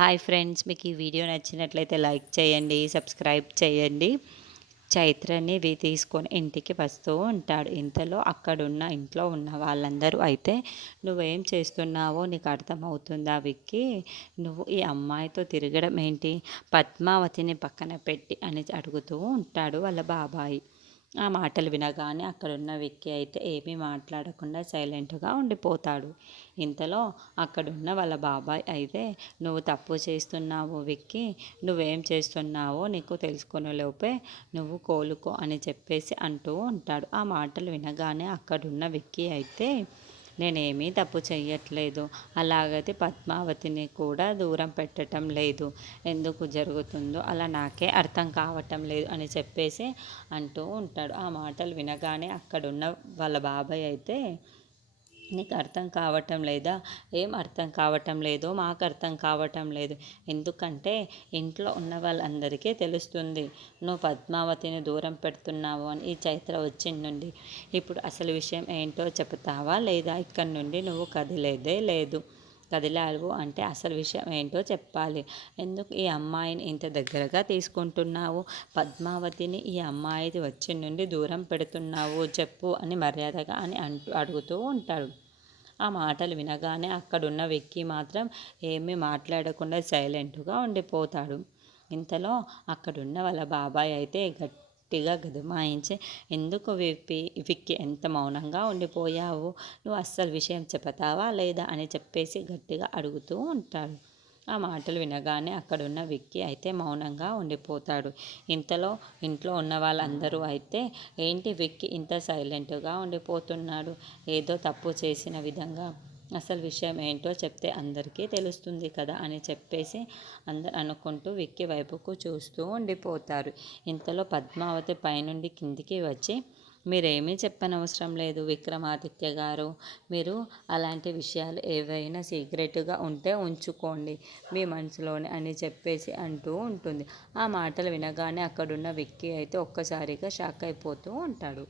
Hi friends, మీకు ఈ video నచ్చినట్లయితే లైక్ చేయండి, సబ్స్క్రైబ్ చేయండి. చైత్రని తీసుకొని ఇంటికి వస్తూ ఉంటాడు. ఇంతలో అక్కడున్న ఇంట్లో ఉన్న వాళ్ళందరూ అయితే, నువ్వేం చేస్తున్నావో నీకు అర్థమవుతుందా విక్కీ? నువ్వు ఈ అమ్మాయితో తిరగడం ఏంటి? పద్మావతిని పక్కన పెట్టి అని అడుగుతూ ఉంటాడు వాళ్ళ బాబాయి. ఆ మాటలు వినగానే అక్కడున్న విక్కీ అయితే ఏమీ మాట్లాడకుండా సైలెంట్గా ఉండిపోతాడు. ఇంతలో అక్కడున్న వాళ్ళ బాబాయ్ అయితే, నువ్వు తప్పు చేస్తున్నావు విక్కీ, నువ్వేం చేస్తున్నావో నీకు తెలుసుకునే లోపే నువ్వు కోలుకో అని చెప్పేసి అంటూ ఉంటాడు. ఆ మాటలు వినగానే అక్కడున్న విక్కీ అయితే, నేనేమీ తప్పు చెయ్యట్లేదు, అలాగైతే పద్మావతిని కూడా దూరం పెట్టడం లేదు, ఎందుకు జరుగుతుందో అలా నాకే అర్థం కావటం లేదు అని చెప్పేసి అంటూ ఉంటాడు. ఆ మాటలు వినగానే అక్కడున్న వాళ్ళ బాబాయ్ అయితే, నీకు అర్థం కావటం లేదా? ఏం అర్థం కావటం లేదో మాకు అర్థం కావటం లేదు. ఎందుకంటే ఇంట్లో ఉన్న వాళ్ళందరికీ తెలుస్తుంది నువ్వు పద్మావతిని దూరం పెడుతున్నావు అని ఈ చైత్ర వచ్చిన నుండి. ఇప్పుడు అసలు విషయం ఏంటో చెప్తావా లేదా? ఇక్కడి నుండి నువ్వు కదిలేదే లేదు. కదిలావు అంటే అసలు విషయం ఏంటో చెప్పాలి. ఎందుకు ఈ అమ్మాయిని ఇంత దగ్గరగా తీసుకుంటున్నావు? పద్మావతిని ఈ అమ్మాయి వచ్చి నుండి దూరం పెడుతున్నావు చెప్పు అని మర్యాదగా అని అడుగుతూ ఉంటాడు. ఆ మాటలు వినగానే అక్కడున్న విక్కీ మాత్రం ఏమీ మాట్లాడకుండా సైలెంట్గా ఉండిపోతాడు. ఇంతలో అక్కడున్న వాళ్ళ బాబాయ్ అయితే గట్టిగా గదమాయించి, ఎందుకు విక్కీ ఎంత మౌనంగా ఉండిపోయావు? నువ్వు అస్సలు విషయం చెప్తావా లేదా అని చెప్పేసి గట్టిగా అడుగుతూ ఉంటాడు. ఆ మాటలు వినగానే అక్కడున్న విక్కీ అయితే మౌనంగా ఉండిపోతాడు. ఇంతలో ఇంట్లో ఉన్న వాళ్ళందరూ అయితే, ఏంటి విక్కీ ఇంత సైలెంట్గా ఉండిపోతున్నాడు, ఏదో తప్పు చేసిన విధంగా, అసలు విషయం ఏంటో చెప్తే అందరికీ తెలుస్తుంది కదా అని చెప్పేసి అందరు అనుకుంటూ విక్కీ వైపుకు చూస్తూ ఉండిపోతారు. ఇంతలో పద్మావతి పైనుండి కిందికి వచ్చి, మీరేమీ చెప్పనవసరం లేదు విక్రమాదిత్య గారు, మీరు అలాంటి విషయాలు ఏవైనా సీక్రెట్గా ఉంటే ఉంచుకోండి మీ మనసులోనే అని చెప్పేసి అంటూ ఉంటుంది. ఆ మాటలు వినగానే అక్కడున్న విక్కీ అయితే ఒక్కసారిగా షాక్ అయిపోతూ ఉంటాడు.